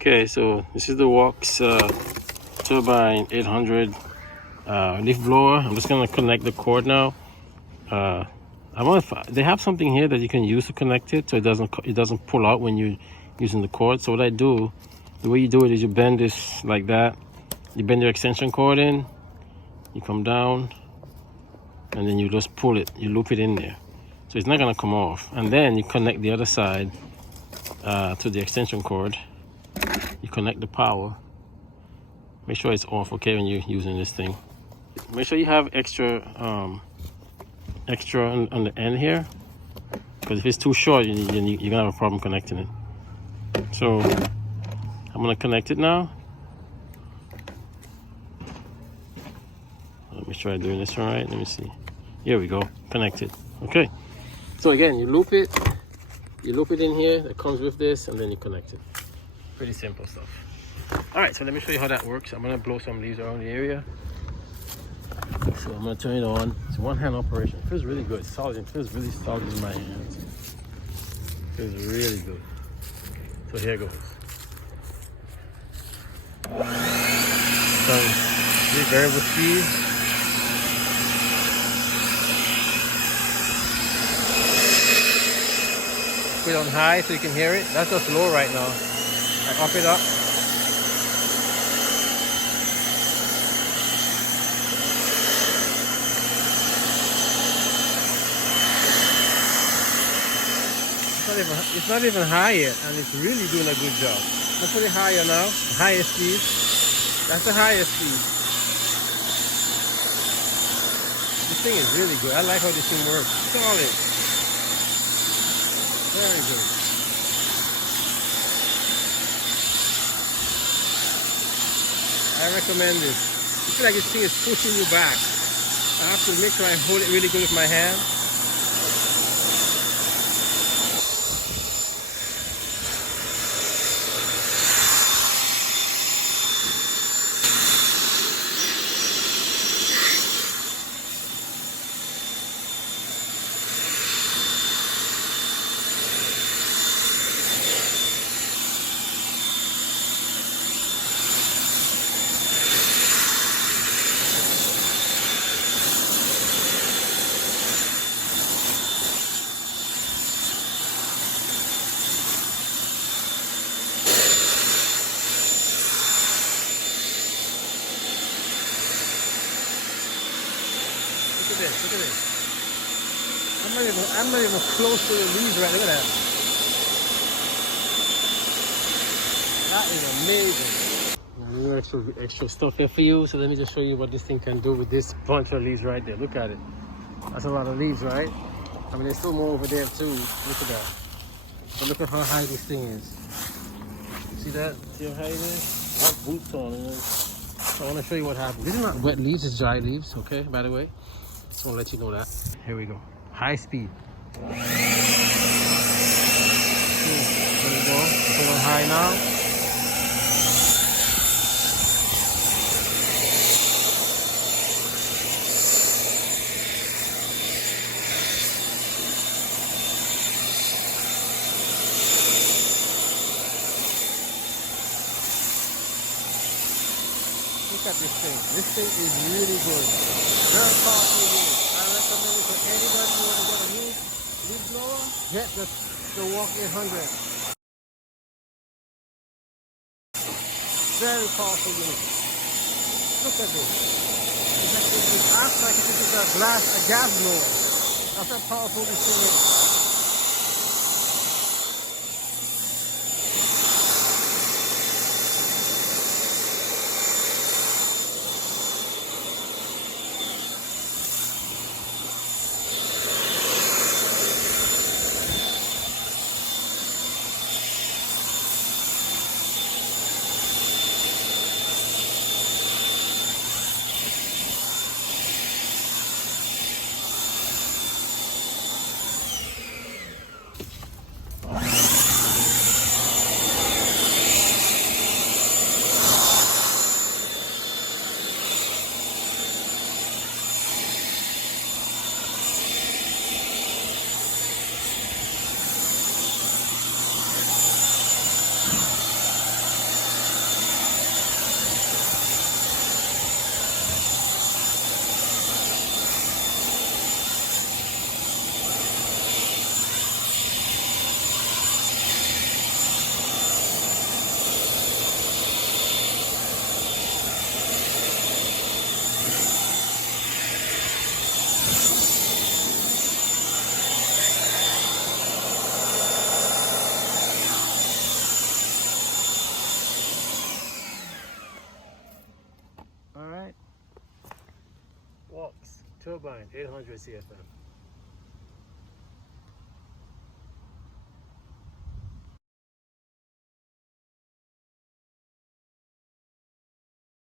Okay, so this is the Worx Turbine 800 leaf blower. I'm just gonna connect the cord now. They have something here that you can use to connect it, so it doesn't pull out when you're using the cord. So what I do, the way you do it is you bend this like that. You bend your extension cord in, you come down, and then you just pull it. You loop it in there, so it's not gonna come off. And then you connect the other side to the extension cord. You connect the power. Make sure it's off, okay, when you're using this thing. Make sure you have extra on the end here, because if it's too short, you're gonna have a problem connecting it. So I'm gonna connect it now. Let me try doing this one right. Let me see. Here we go. Connected. Okay. So again, you loop it in here. It comes with this, and then you connect it. Pretty simple stuff. All right, so let me show you how that works. I'm gonna blow some leaves around the area. So I'm gonna turn it on. It's a one-hand operation. It feels really good. It's solid. It feels really solid in my hands. It feels really good. So here goes. So this variable speed. Put it on high so you can hear it. That's just low right now. I up it up. It's not even high yet, and it's really doing a good job. Let's put it higher now. Highest speed. That's the highest speed. This thing is really good. I like how this thing works. Solid. Very good. I recommend this. You feel like this thing is pushing you back. I have to make sure I hold it really good with my hand. Look at this. I'm not even close to the leaves right. Look at that. That is amazing. Extra stuff here for you. So let me just show you what this thing can do with this bunch of leaves right there. Look at it. That's a lot of leaves, right? I mean, there's still more over there too. Look at that. But look at how high this thing is. See that? See how high it is? I have boots on. So I want to show you what happens. These are not wet leaves, it's dry leaves, okay, by the way. Just want to let you know that. Here we go. High speed. There we go. Put it on high now. Look at this thing. This thing is really good. Very powerful unit. I recommend it for anybody who wants to get a new leaf blower. Get the Worx 800. Very powerful unit. Look at this. It acts like this is a gas blower. That's how powerful this thing is. Worx Turbine 800 CFM.